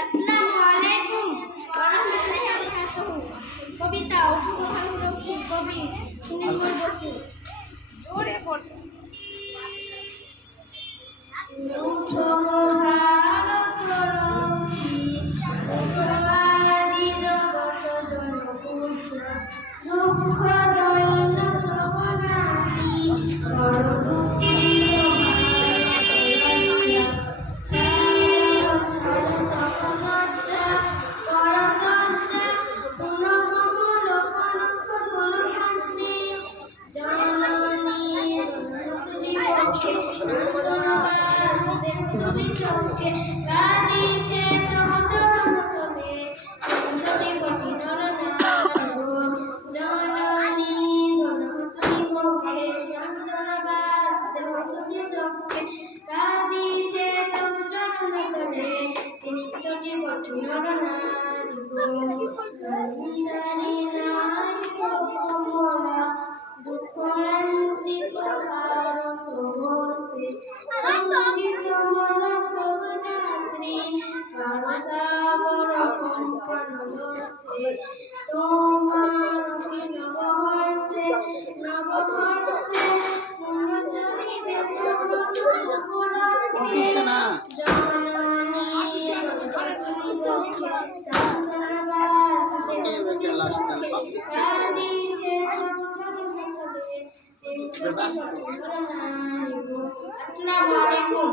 আসসালামু আলাইকুম ওয়া রাহমাতুল্লাহি ওয়া বারাকাতুহু। কবিতা উঠো ভালোবাসি কবি সুনীল বসু। জোরে বল। উঠো ভালোবাসি উঠো আজি জগত জনপুত্র দুঃখ দৈন্য সবনাশী বড় দুঃখী চোখে কাঁদিছে তব চরণ তলে যদি কঠিন জননী গণপতি মুখে চন্দনবাস দেবতুলি চোখে কাঁদিছে তব চরণ তলে তিনি যদি কঠিন মোরা দুঃখ লাঞ্ছিত ভারত বর্ষে সঙ্গীত মন সব যাত্রী সাগর কম্পন দর্শে তোমার নববর্ষে পুনর্জনিতে জননী আসসালামু আলাইকুম।